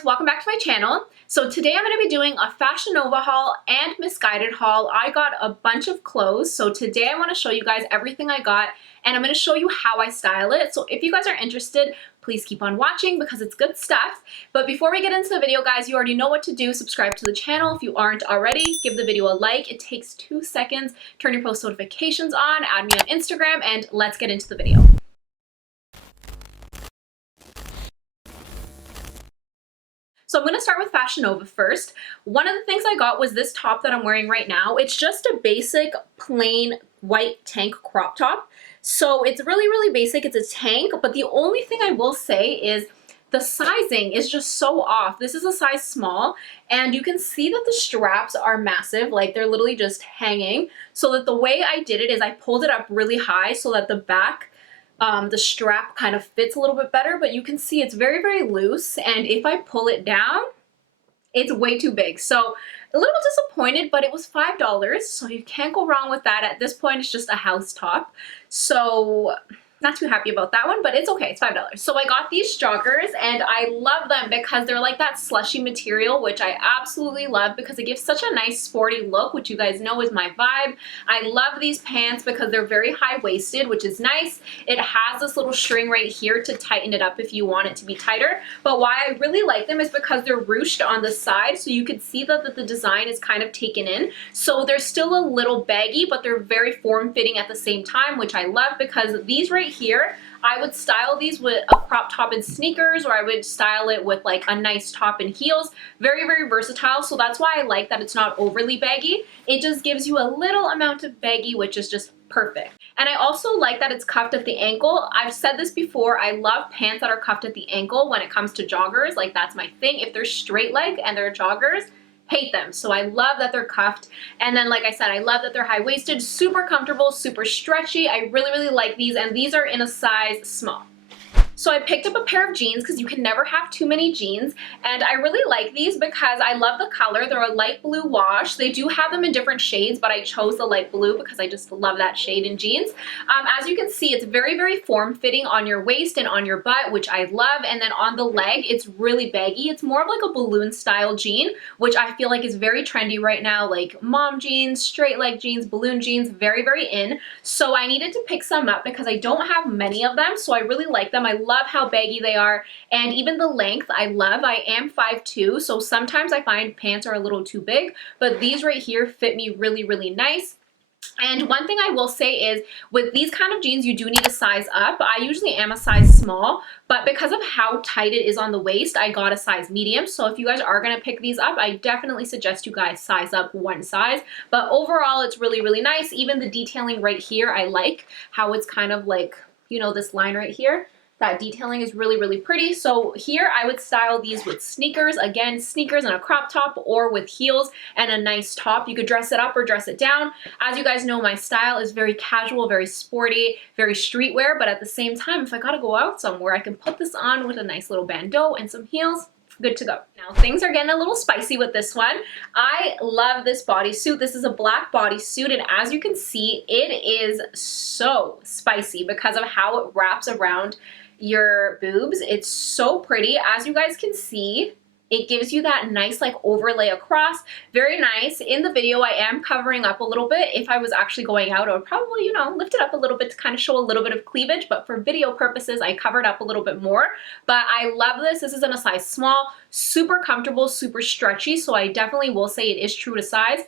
guys, welcome back to my channel. So today I'm going to be doing a Fashionnova haul and Misguided haul. I got a bunch of clothes, so today I want to show you guys everything I got and I'm going to show you how I style it. So if you guys are interested, please keep on watching because it's good stuff. But before we get into the video, guys, you already know what to do. Subscribe to the channel if you aren't already. Give the video a like. It takes 2 seconds. Turn your post notifications on. Add me on Instagram and let's get into the video. So I'm going to start with Fashionnova first. One of the things I got was this top that I'm wearing right now. It's just a basic plain white tank crop top. So it's really basic. It's a tank, but the only thing I will say is the sizing is just so off. This is a size small and you can see that the straps are massive, like they're literally just hanging. So that the way I did it is I pulled it up really high so that the back the strap kind of fits a little bit better, but you can see it's very loose, and if I pull it down, it's way too big. So a little disappointed, but it was $5, so you can't go wrong with that. At this point, it's just a house top. So not too happy about that one, but it's okay, it's $5. So I got these joggers and I love them because they're like that slushy material, which I absolutely love because it gives such a nice sporty look, which you guys know is my vibe. I love these pants because they're very high-waisted, which is nice. It has this little string right here to tighten it up if you want it to be tighter. But why I really like them is because they're ruched on the side, so you can see that the design is kind of taken in. So they're still a little baggy, but they're very form-fitting at the same time, which I love because these right here, I would style these with a crop top and sneakers, or I would style it with like a nice top and heels. Very versatile, so that's why I like that it's not overly baggy. It just gives you a little amount of baggy, which is just perfect. And I also like that it's cuffed at the ankle. I've said this before, I love pants that are cuffed at the ankle when it comes to joggers. Like, that's my thing. If they're straight leg and they're joggers, hate them. So I love that they're cuffed. And then, like I said, I love that they're high-waisted, super comfortable, super stretchy. I really like these, and these are in a size small. So I picked up a pair of jeans because you can never have too many jeans, and I really like these because I love the color. They're a light blue wash. They do have them in different shades, but I chose the light blue because I just love that shade in jeans. As you can see, it's very form-fitting on your waist and on your butt, which I love, and then on the leg, it's really baggy. It's more of like a balloon-style jean, which I feel like is very trendy right now, like mom jeans, straight leg jeans, balloon jeans, very in. So I needed to pick some up because I don't have many of them, so I really like them. I love how baggy they are, and even the length I love. I am 5'2", so sometimes I find pants are a little too big, but these right here fit me really nice. And one thing I will say is with these kind of jeans, you do need to size up. I usually am a size small, but because of how tight it is on the waist, I got a size medium. So if you guys are going to pick these up, I definitely suggest you guys size up one size. But overall, it's really nice. Even the detailing right here, I like how it's kind of like, you know, this line right here. That detailing is really pretty. So here I would style these with sneakers. Again, sneakers and a crop top, or with heels and a nice top. You could dress it up or dress it down. As you guys know, my style is very casual, very sporty, very streetwear, but at the same time, if I gotta go out somewhere, I can put this on with a nice little bandeau and some heels. Good to go. Now things are getting a little spicy with this one. I love this bodysuit. This is a black bodysuit, and as you can see, it is so spicy because of how it wraps around your boobs. It's so pretty. As you guys can see, it gives you that nice like overlay across. Very nice. In the video, I am covering up a little bit. If I was actually going out, I would probably, you know, lift it up a little bit to kind of show a little bit of cleavage, but for video purposes, I covered up a little bit more. But I love this. This is in a size small, super comfortable, super stretchy, so I definitely will say it is true to size.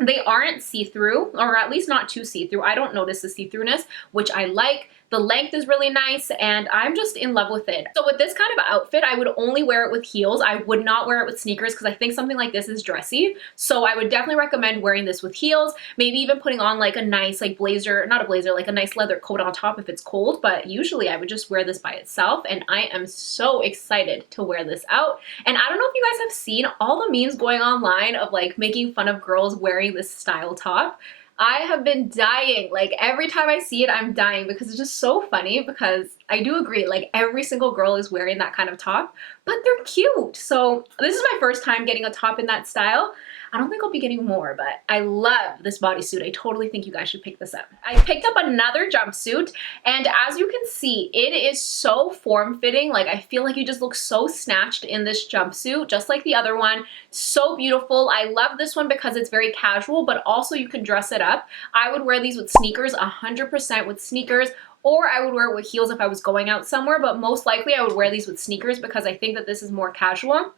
They aren't see-through, or at least not too see-through. I don't notice the see-throughness, which I like. The length is really nice, and I'm just in love with it. So with this kind of outfit, I would only wear it with heels. I would not wear it with sneakers because I think something like this is dressy. So I would definitely recommend wearing this with heels, maybe even putting on like a nice like blazer, not a blazer, like a nice leather coat on top if it's cold, but usually I would just wear this by itself, and I am so excited to wear this out. And I don't know if you guys have seen all the memes going online of like making fun of girls wearing this style top. I have been dying. Like, every time I see it, I'm dying because it's just so funny, because I do agree, like, every single girl is wearing that kind of top, but they're cute. So this is my first time getting a top in that style. I don't think I'll be getting more, but I love this bodysuit. I totally think you guys should pick this up. I picked up another jumpsuit, and as you can see, it is so form-fitting. Like, I feel like you just look so snatched in this jumpsuit, just like the other one. So beautiful. I love this one because it's very casual, but also you can dress it up. I would wear these with sneakers, 100% with sneakers, or I would wear it with heels if I was going out somewhere, but most likely I would wear these with sneakers because I think that this is more casual.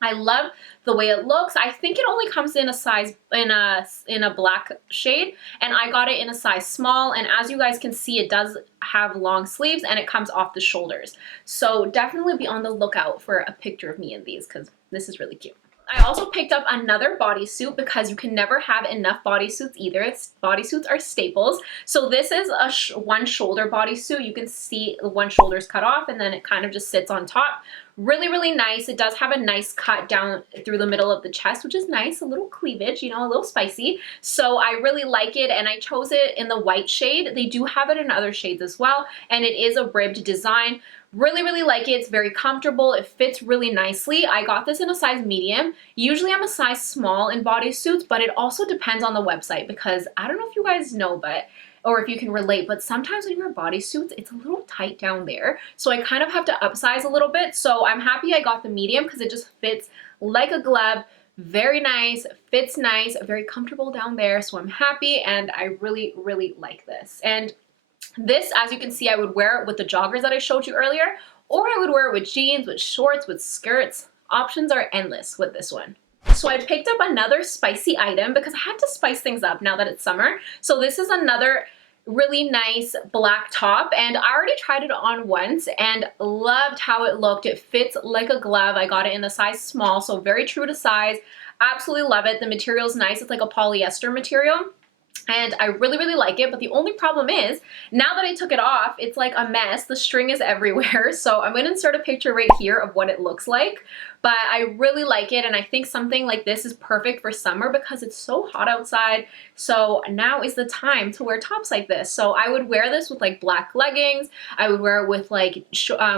I love the way it looks. I think it only comes in a size, in a black shade, and I got it in a size small, and as you guys can see, it does have long sleeves and it comes off the shoulders. So definitely be on the lookout for a picture of me in these because this is really cute. I also picked up another bodysuit because you can never have enough bodysuits either. Bodysuits are staples. So this is a one shoulder bodysuit. You can see the one shoulder is cut off and then it kind of just sits on top. Really, really nice. It does have a nice cut down through the middle of the chest, which is nice. A little cleavage, you know, a little spicy. So I really like it, and I chose it in the white shade. They do have it in other shades as well, and it is a ribbed design. Really, really like it. It's very comfortable. It fits really nicely. I got this in a size medium. Usually I'm a size small in bodysuits, but it also depends on the website because I don't know if you guys know, or if you can relate, but sometimes when you wear bodysuits, it's a little tight down there. So I kind of have to upsize a little bit. So I'm happy I got the medium because it just fits like a glove. Very nice, fits nice, very comfortable down there. So I'm happy, and I really, really like this. And this, as you can see, I would wear it with the joggers that I showed you earlier, or I would wear it with jeans, with shorts, with skirts. Options are endless with this one. So I picked up another spicy item because I had to spice things up now that it's summer. So this is another really nice black top, and I already tried it on once and loved how it looked. It fits like a glove. I got it in a size small, so very true to size. Absolutely love it. The material is nice. It's like a polyester material. And I really, really like it, but the only problem is, now that I took it off, it's like a mess. The string is everywhere, so I'm going to insert a picture right here of what it looks like. But I really like it, and I think something like this is perfect for summer because it's so hot outside. So now is the time to wear tops like this. So I would wear this with like black leggings. I would wear it with like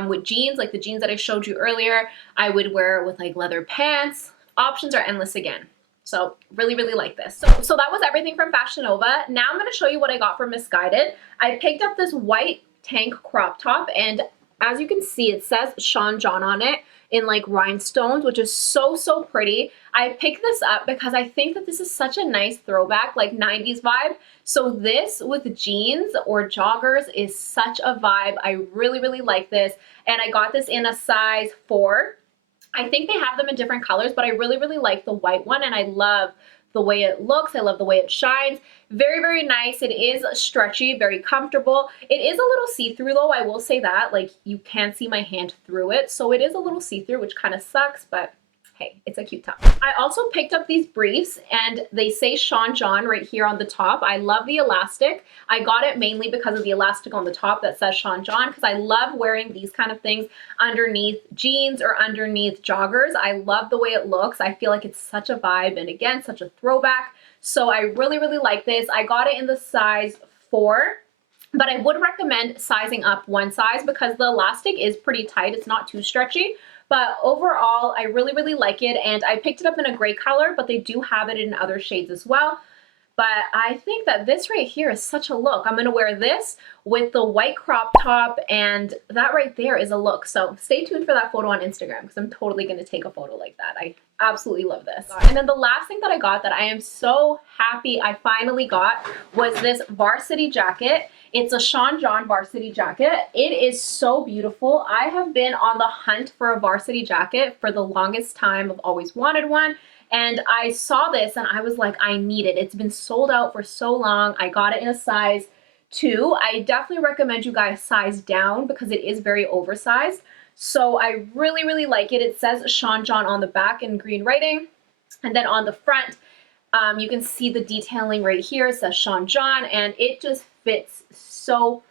with jeans, like the jeans that I showed you earlier. I would wear it with like leather pants. Options are endless again. So really, really like this. So that was everything from Fashionnova. Now I'm going to show you what I got from Misguided. I picked up this white tank crop top, and as you can see, it says Sean John on it in like rhinestones, which is so, so pretty. I picked this up because I think that this is such a nice throwback, like 90s vibe. So this with jeans or joggers is such a vibe. I really, really like this. And I got this in a size 4. I think they have them in different colors, but I really, really like the white one, and I love the way it looks. I love the way it shines. Very, very nice. It is stretchy, very comfortable. It is a little see-through though, I will say that. Like, you can see my hand through it, so it is a little see-through, which kind of sucks, but hey, it's a cute top. I also picked up these briefs, and they say Sean John right here on the top. I love the elastic. I got it mainly because of the elastic on the top that says Sean John, because I love wearing these kind of things underneath jeans or underneath joggers. I love the way it looks. I feel like it's such a vibe, and again, such a throwback. So I really, really like this. I got it in the size 4. But I would recommend sizing up one size because the elastic is pretty tight. It's not too stretchy. But overall, I really, really like it, and I picked it up in a gray color, but they do have it in other shades as well. But I think that this right here is such a look. I'm gonna wear this with the white crop top, and that right there is a look. So stay tuned for that photo on Instagram because I'm totally gonna take a photo like that. I absolutely love this. And then the last thing that I got that I am so happy I finally got was this Varsity jacket. It's a Sean John Varsity jacket. It is so beautiful. I have been on the hunt for a Varsity jacket for the longest time. I've always wanted one. And I saw this and I was like, I need it. It's been sold out for so long. I got it in a size 2. I definitely recommend you guys size down because it is very oversized. So I really, really like it. It says Sean John on the back in green writing. And then on the front, you can see the detailing right here. It says Sean John, and it just fits so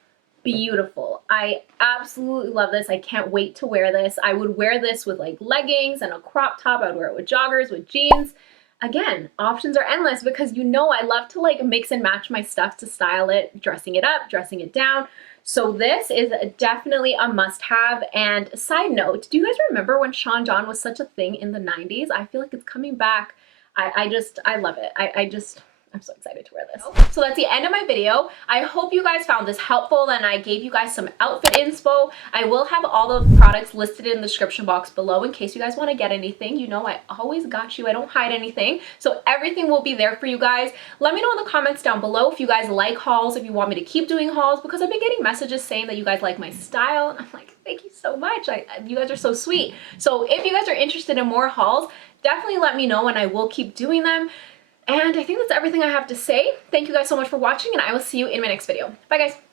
beautiful. I absolutely love this. I can't wait to wear this. I would wear this with like leggings and a crop top. I would wear it with joggers, with jeans. Again, options are endless because you know I love to like mix and match my stuff to style it, dressing it up, dressing it down. So this is definitely a must-have. And side note, do you guys remember when Sean John was such a thing in the 90s? I feel like it's coming back. I love it. I'm so excited to wear this. So that's the end of my video. I hope you guys found this helpful and I gave you guys some outfit inspo. I will have all the products listed in the description box below in case you guys want to get anything. You know I always got you. I don't hide anything. So everything will be there for you guys. Let me know in the comments down below if you guys like hauls, if you want me to keep doing hauls, because I've been getting messages saying that you guys like my style. I'm like, thank you so much. You guys are so sweet. So if you guys are interested in more hauls, definitely let me know and I will keep doing them. And I think that's everything I have to say. Thank you guys so much for watching and I will see you in my next video. Bye guys.